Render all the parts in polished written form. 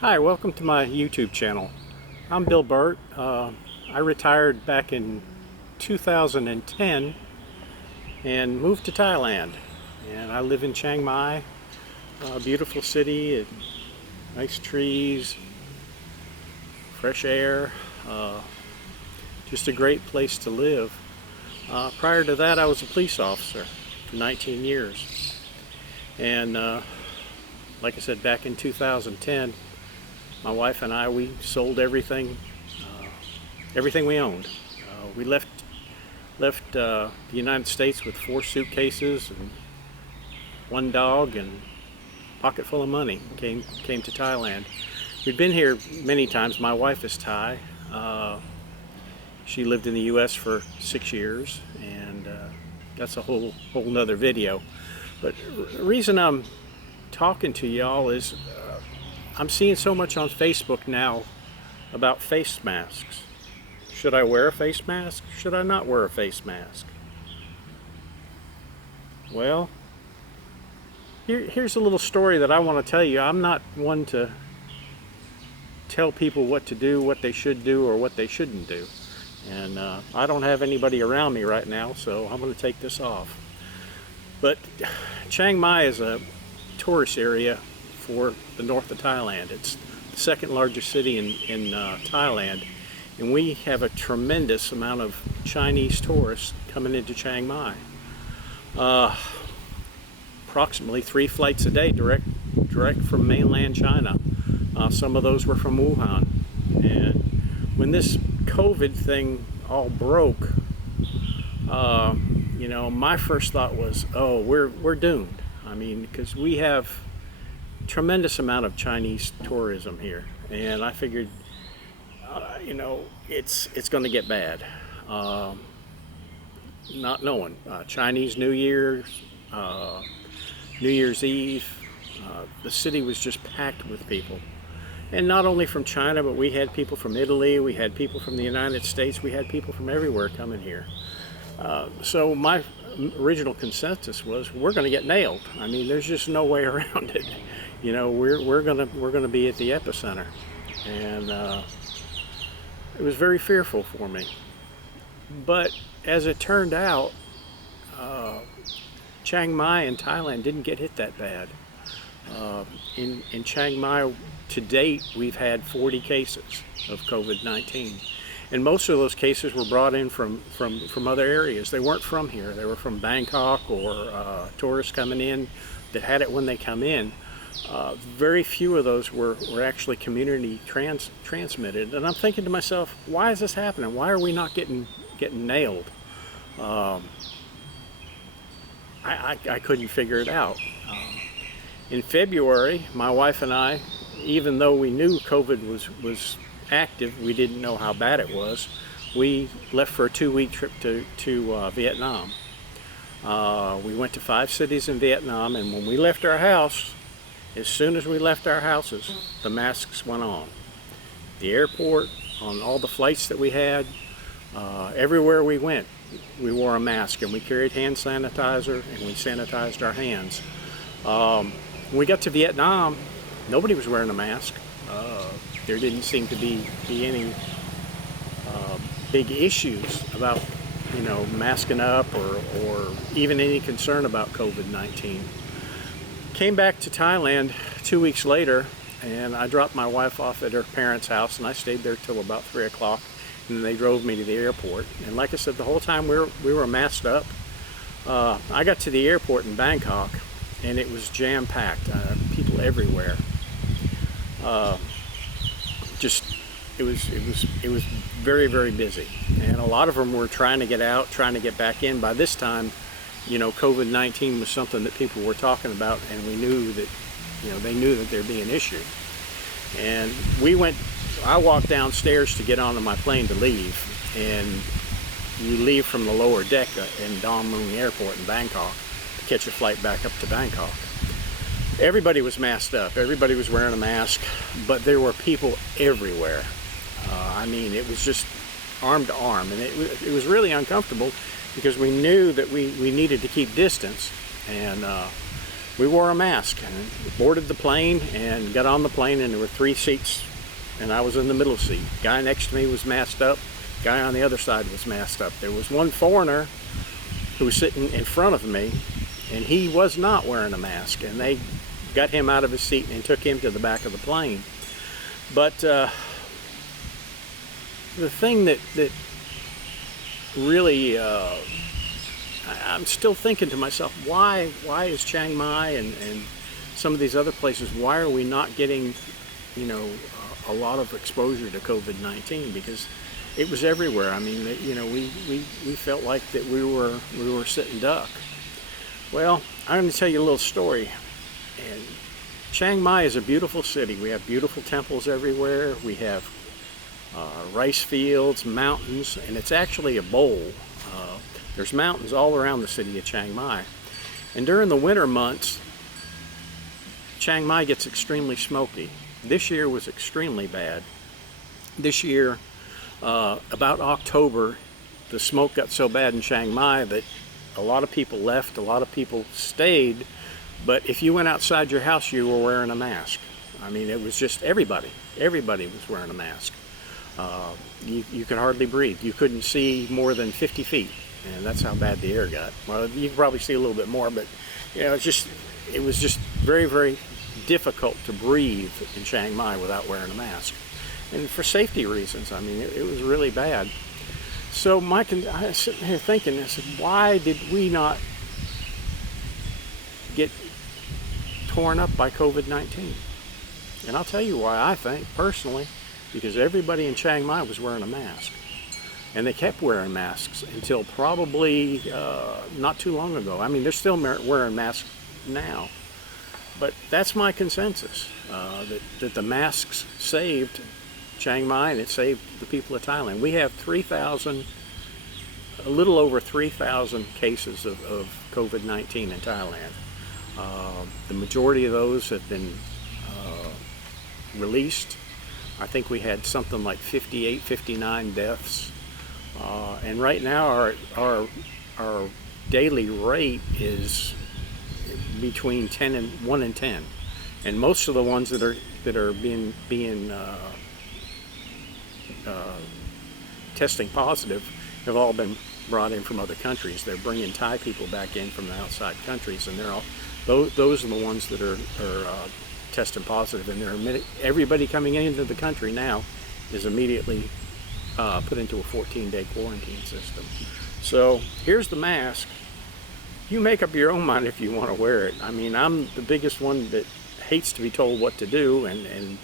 Hi, welcome to my YouTube channel. I'm Bill Burt. I retired back in 2010 and moved to Thailand. And I live in Chiang Mai, a beautiful city, nice trees, fresh air, just a great place to live. Prior to that, I was a police officer for 19 years. And like I said, back in 2010, my wife and I, we sold everything we owned. We left the United States with 4 suitcases and 1 dog and a pocket full of money. Came to Thailand. We'd been here many times. My wife is Thai. She lived in the U.S. for 6 years, and that's a whole nother video. But the reason I'm talking to y'all is I'm seeing so much on Facebook now about face masks. Should I wear a face mask? Should I not wear a face mask? Well, here's a little story that I want to tell you. I'm not one to tell people what to do, what they should do, or what they shouldn't do. And I don't have anybody around me right now, so I'm going to take this off. But Chiang Mai is a tourist area for the north of Thailand. It's the second largest city in Thailand, and we have a tremendous amount of Chinese tourists coming into Chiang Mai. Approximately 3 flights a day direct from mainland China. Some of those were from Wuhan. And when this COVID thing all broke, you know, my first thought was, oh, we're doomed. I mean, because we have tremendous amount of Chinese tourism here, and I figured, you know, it's going to get bad. Not knowing Chinese New Year's, New Year's Eve, the city was just packed with people, and not only from China, but we had people from Italy, we had people from the United States, we had people from everywhere coming here. So my original consensus was we're going to get nailed. I mean, there's just no way around it. You know, we're gonna be at the epicenter, and it was very fearful for me. But as it turned out, Chiang Mai and Thailand didn't get hit that bad. In Chiang Mai, to date, we've had 40 cases of COVID-19. And most of those cases were brought in from other areas. They weren't from here. They were from Bangkok, or tourists coming in that had it when they come in. Very few of those were actually community transmitted. And I'm thinking to myself, why is this happening? Why are we not getting nailed? I couldn't figure it out. In February, my wife and I, even though we knew COVID was active, we didn't know how bad it was. We left for a 2-week trip to Vietnam. We went to 5 cities in Vietnam, and when we left our house, as soon as we left our houses, the masks went on. The airport, on all the flights that we had, everywhere we went, we wore a mask, and we carried hand sanitizer, and we sanitized our hands. When we got to Vietnam, nobody was wearing a mask. There didn't seem to be any big issues about, you know, masking up or even any concern about COVID-19. Came back to Thailand 2 weeks later, and I dropped my wife off at her parents' house, and I stayed there till about 3 o'clock, and then they drove me to the airport. And like I said, the whole time we were masked up. I got to the airport in Bangkok, and it was jam-packed, people everywhere. It was very, very busy, and a lot of them were trying to get out, trying to get back in. By this time, you know, COVID-19 was something that people were talking about, and we knew that, you know, they knew that there'd be an issue. And I walked downstairs to get onto my plane to leave, and you leave from the lower deck in Dong Mueang Airport in Bangkok to catch a flight back up to Bangkok. Everybody was masked up, everybody was wearing a mask, but there were people everywhere. I mean, it was just arm to arm, and it was really uncomfortable because we knew that we needed to keep distance, and we wore a mask and boarded the plane and got on the plane, and there were 3 seats and I was in the middle seat. Guy next to me was masked up. Guy on the other side was masked up. There was one foreigner who was sitting in front of me, and he was not wearing a mask, and they got him out of his seat and took him to the back of the plane. But the thing that really I'm still thinking to myself, why is Chiang Mai and some of these other places, why are we not getting, you know, a lot of exposure to COVID-19? Because it was everywhere. I mean, you know, we felt like that we were sitting duck. Well, I'm going to tell you a little story. And Chiang Mai is a beautiful city. We have beautiful temples everywhere. We have rice fields, mountains, and it's actually a bowl. There's mountains all around the city of Chiang Mai. And during the winter months, Chiang Mai gets extremely smoky. This year was extremely bad. This year, about October, the smoke got so bad in Chiang Mai that a lot of people left, a lot of people stayed, but if you went outside your house, you were wearing a mask. I mean, it was just everybody was wearing a mask. You could hardly breathe. You couldn't see more than 50 feet, and that's how bad the air got. Well, you could probably see a little bit more, but you know, it was just very, very difficult to breathe in Chiang Mai without wearing a mask. And for safety reasons, I mean, it was really bad. So I was sitting here thinking, I said, why did we not get torn up by COVID-19? And I'll tell you why, I think, personally, because everybody in Chiang Mai was wearing a mask. And they kept wearing masks until probably not too long ago. I mean, they're still wearing masks now. But that's my consensus, that the masks saved Chiang Mai and it saved the people of Thailand. We have a little over 3,000 cases of COVID-19 in Thailand. The majority of those have been released. I think we had something like 58, 59 deaths. And right now our daily rate is between 1 and 10. And most of the ones that are being testing positive have all been brought in from other countries. They're bringing Thai people back in from the outside countries, and those are the ones that are testing positive. And everybody coming into the country now is immediately put into a 14-day quarantine system. So here's the mask. You make up your own mind if you want to wear it. I mean, I'm the biggest one that hates to be told what to do, and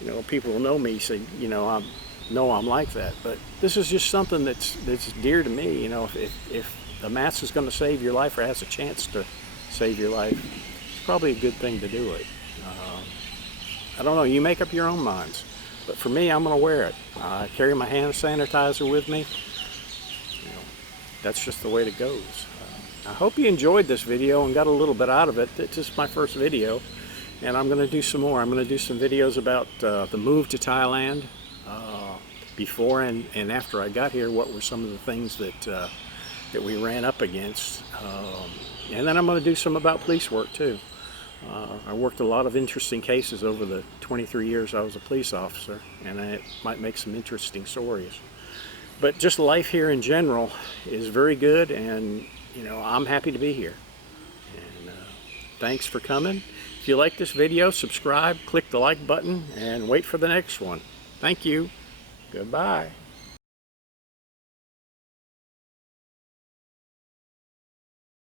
you know, people who know me say, you know, I'm like that. But this is just something that's dear to me. You know, if the mask is going to save your life or has a chance to save your life, it's probably a good thing to do it. I don't know. You make up your own minds. But for me, I'm going to wear it. I carry my hand sanitizer with me. You know, that's just the way it goes. I hope you enjoyed this video and got a little bit out of it. It's just my first video, and I'm going to do some more. I'm going to do some videos about the move to Thailand, before and after I got here. What were some of the things that we ran up against, and then I'm going to do some about police work too. I worked a lot of interesting cases over the 23 years I was a police officer, and it might make some interesting stories. But just life here in general is very good, and you know, I'm happy to be here. And thanks for coming. If you like this video, subscribe, click the like button, and wait for the next one. Thank you. Goodbye.